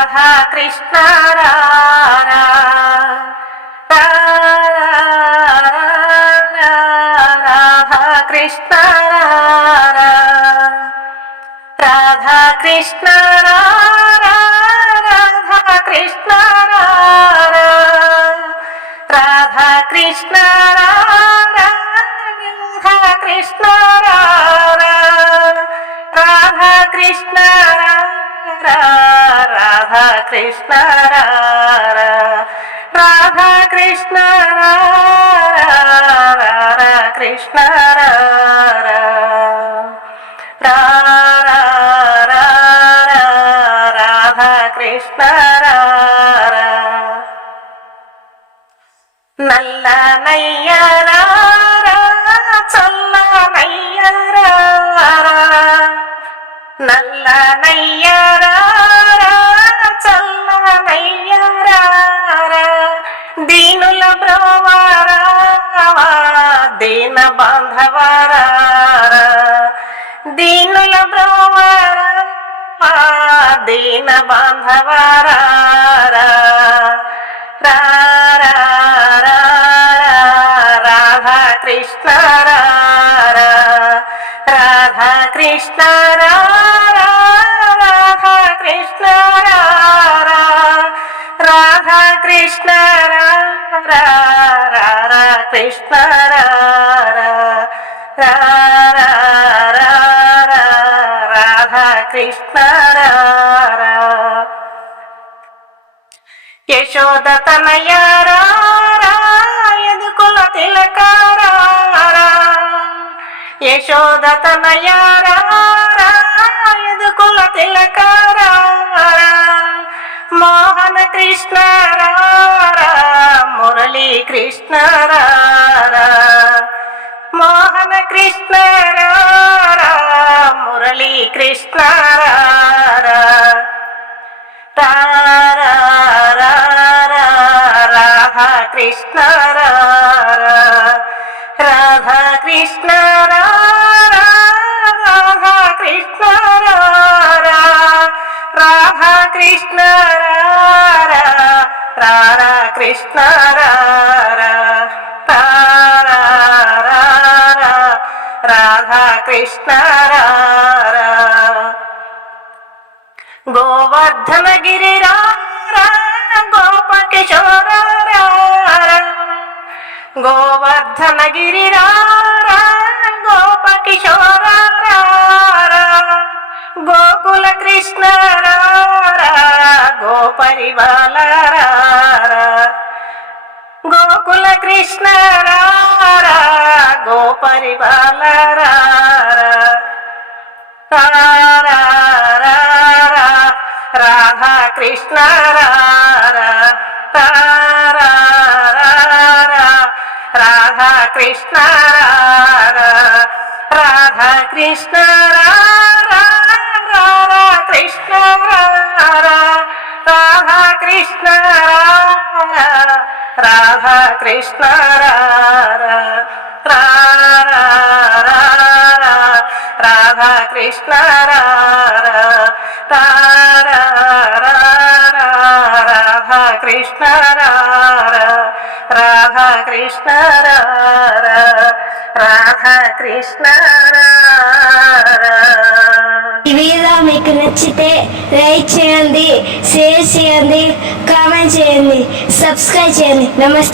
Radha Krishna Radha Krishna Radha Krishna Radha Krishna Radha Krishna Radha Krishna Radha Krishna Radha Krishna Radha Krishna Radha Krishna Radha Krishna null Nayyar चल्ल Nayyar null Nayyar चल्ल Nayyar दीनुल ब्रोवर दीन बांधवर दीनुल ब्रोवर दीन बांधवर राधा कृष्ण राधा कृष्ण राधा कृष्ण राधा कृष्ण राधा कृष्ण राधा कृष्ण यशोद तनय यदुकुल तिलक यशोद तनय यदुकुल तिलक मोहन कृष्ण मुरली कृष्ण मोहन कृष्ण मुरली कृष्ण राधा कृष्ण राधा कृष्ण राधा कृष्ण राधा कृष्ण राधा कृष्ण राधा कृष्ण गोवर्धन गिरिरारा गोप किशोर गोवर्धन गिरिरारा गोप किशोर गोकुल कृष्ण गोपरिवाल गोकुल कृष्ण गोपरिवाल राधा कृष्ण राधा कृष्ण राधा कृष्ण राधा कृष्ण राधा कृष्ण राधा कृष्ण राधा कृष्ण राधा कृष्ण राधा कृष्ण राधा कृष्ण ఈ వీడియో మీకు నచ్చితే లైక్ చేయండి, షేర్ చేయండి, కామెంట్ చేయండి, సబ్స్క్రైబ్ చేయండి. నమస్తే.